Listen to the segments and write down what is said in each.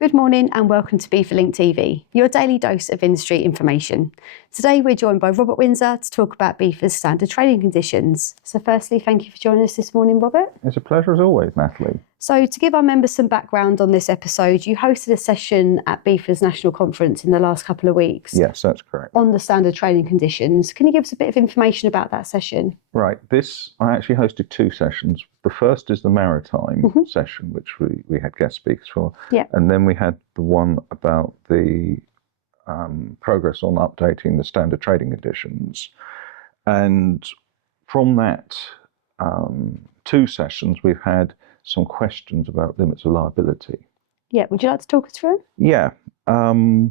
Good morning and welcome to BIFA Link TV, your daily dose of industry information. Today we're joined by Robert Windsor to talk about BIFA's standard trading conditions. So firstly, thank you for joining us this morning, Robert. It's a pleasure as always, Natalie. So to give our members some background on this episode, you hosted a session at BIFA's national conference in the last couple of weeks. Yes, that's correct. On the standard trading conditions. Can you give us a bit of information about that session? Right, I actually hosted two sessions. The first is the maritime session, which we had guest speakers for. Yeah. And then we had the one about the progress on updating the standard trading conditions. And from that two sessions, we've had some questions about limits of liability. Yeah, would you like to talk us through? Yeah. I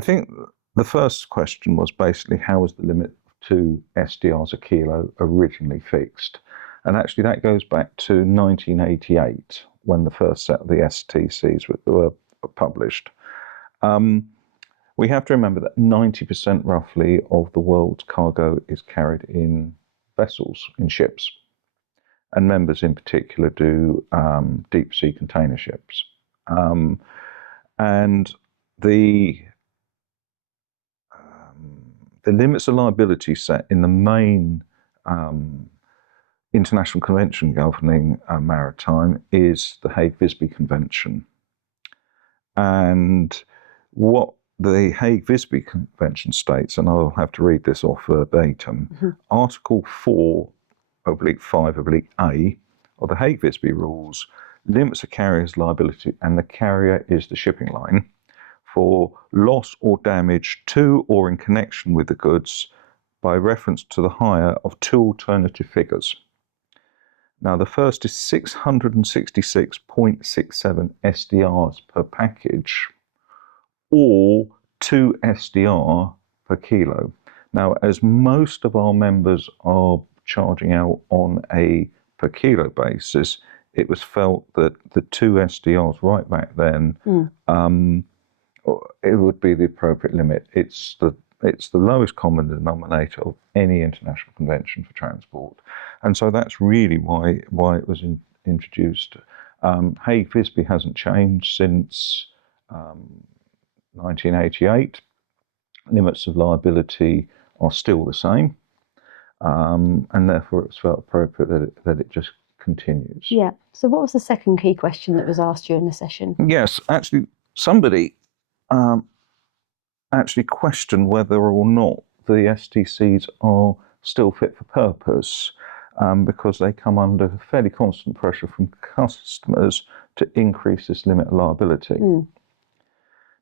think the first question was basically how was the limit to SDRs a kilo originally fixed? And actually that goes back to 1988 when the first set of the STCs were published. We have to remember that 90% roughly of the world's cargo is carried in vessels, in ships. And members in particular do deep sea container ships. And the limits of liability set in the main international convention governing maritime is the Hague-Visby Convention. And what the Hague-Visby Convention states, and I'll have to read this off verbatim, Article 4/5/A of the Hague-Visby rules limits a carrier's liability, and the carrier is the shipping line, for loss or damage to or in connection with the goods by reference to the hire of two alternative figures. Now the first is 666.67 SDRs per package, or 2 SDR per kilo. Now, as most of our members are charging out on a per kilo basis, it was felt that the 2 SDRs right back then it would be the appropriate limit. It's the lowest common denominator of any international convention for transport, and so that's really why it was introduced. Hague-Visby hasn't changed since 1988. Limits of liability are still the same, and therefore it's felt appropriate that it just continues. Yeah. So what was the second key question that was asked during the session? Yes, actually, somebody actually question whether or not the STCs are still fit for purpose, because they come under fairly constant pressure from customers to increase this limit of liability.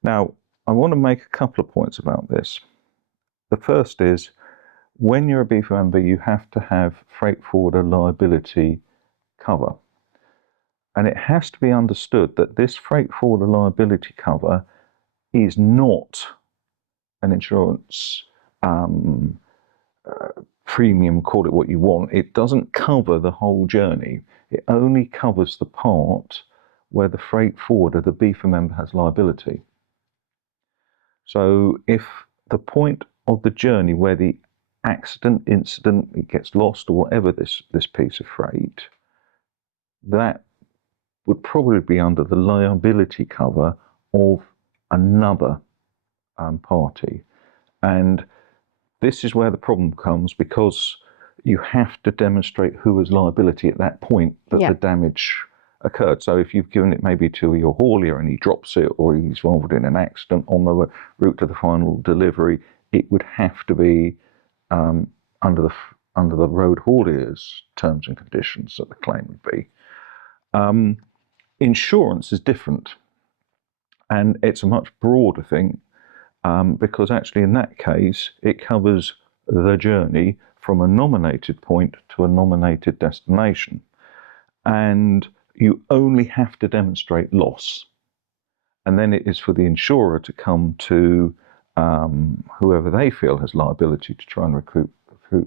Now, I want to make a couple of points about this. The first is, when you're a BIFA member, you have to have freight forwarder liability cover. And it has to be understood that this freight forwarder liability cover is not an insurance premium, call it what you want. It doesn't cover the whole journey. It only covers the part where the freight forwarder, the BIFA member, has liability. So if the point of the journey where the incident, it gets lost or whatever this piece of freight, that would probably be under the liability cover of another party. And this is where the problem comes, because you have to demonstrate who has liability at that point that the damage occurred. So if you've given it maybe to your haulier and he drops it, or he's involved in an accident on the route to the final delivery, it would have to be under the road haulier's terms and conditions that the claim would be. Insurance is different, and it's a much broader thing, because actually in that case it covers the journey from a nominated point to a nominated destination, and you only have to demonstrate loss, and then it is for the insurer to come to whoever they feel has liability to try and recoup the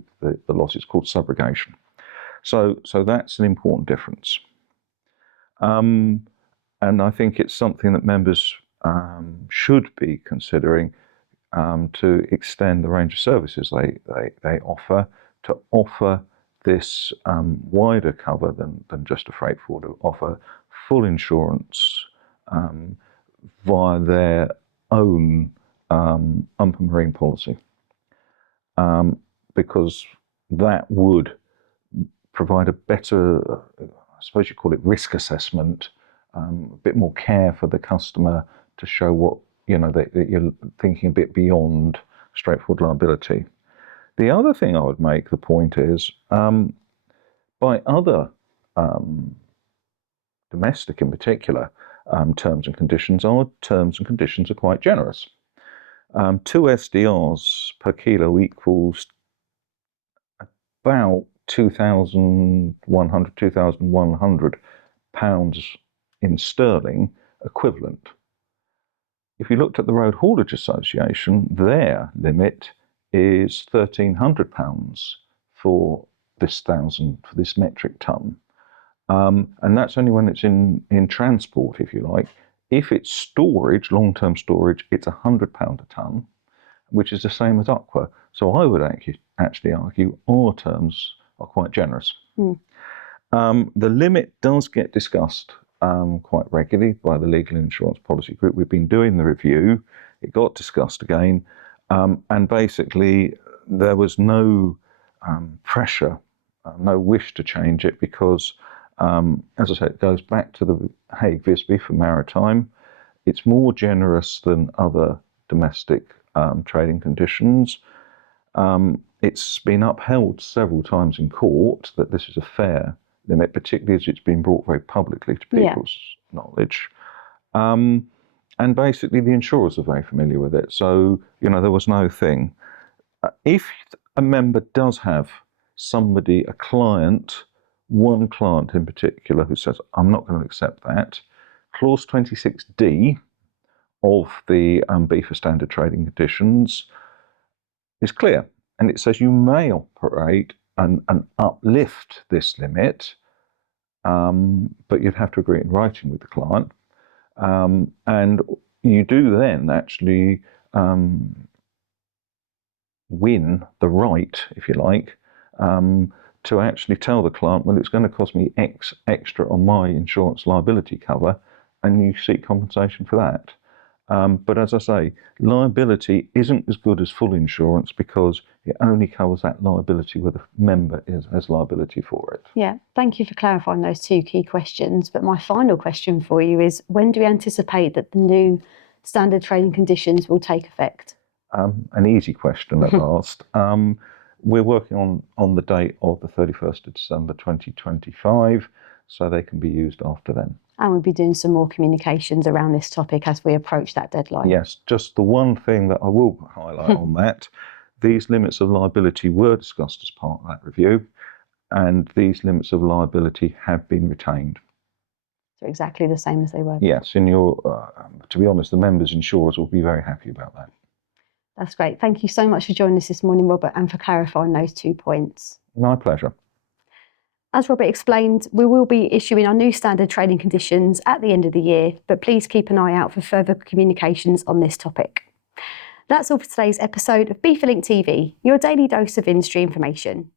loss. It's called subrogation. So that's an important difference. And I think it's something that members should be considering, to extend the range of services they offer, to offer this wider cover than just a freight forwarder, offer full insurance via their own ump and marine policy, because that would provide a better, I suppose you call it risk assessment, a bit more care for the customer to show what, that you're thinking a bit beyond straightforward liability. The other thing I would make the point is, by other domestic in particular terms and conditions, our terms and conditions are quite generous. 2 SDRs per kilo equals about £2,100 in sterling equivalent. If you looked at the Road Haulage Association, their limit is £1,300 for this metric ton, and that's only when it's in transport, if you like. If it's storage, long-term storage, it's £100 a ton, which is the same as Aqua. So I would actually argue our terms are quite generous. The limit does get discussed quite regularly by the Legal Insurance Policy Group. We've been doing the review. It got discussed again, and basically there was no pressure, no wish to change it, because, as I said, it goes back to the Hague Visby for maritime. It's more generous than other domestic trading conditions. It's been upheld several times in court that this is a fair limit, particularly as it's been brought very publicly to people's knowledge. And basically the insurers are very familiar with it. So, there was no thing. If a member does have somebody, a client, one client in particular, who says, I'm not going to accept that, clause 26D of the BIFA standard trading conditions is clear. And it says you may operate and uplift this limit, but you'd have to agree in writing with the client. And you do then actually win the right, if you like, to actually tell the client, well, it's going to cost me X extra on my insurance liability cover, and you seek compensation for that. But as I say, liability isn't as good as full insurance because it only covers that liability where the member has liability for it. Yeah, thank you for clarifying those two key questions. But my final question for you is, when do we anticipate that the new standard trading conditions will take effect? An easy question at last. We're working on the date of the 31st of December 2025, so they can be used after then. And we'll be doing some more communications around this topic as we approach that deadline. Yes, just the one thing that I will highlight on that, these limits of liability were discussed as part of that review, and these limits of liability have been retained. So exactly the same as they were. Yes, to be honest, the members' insurers will be very happy about that. That's great. Thank you so much for joining us this morning, Robert, and for clarifying those 2 points. My pleasure. As Robert explained, we will be issuing our new standard trading conditions at the end of the year, but please keep an eye out for further communications on this topic. That's all for today's episode of BIFA Link TV, your daily dose of industry information.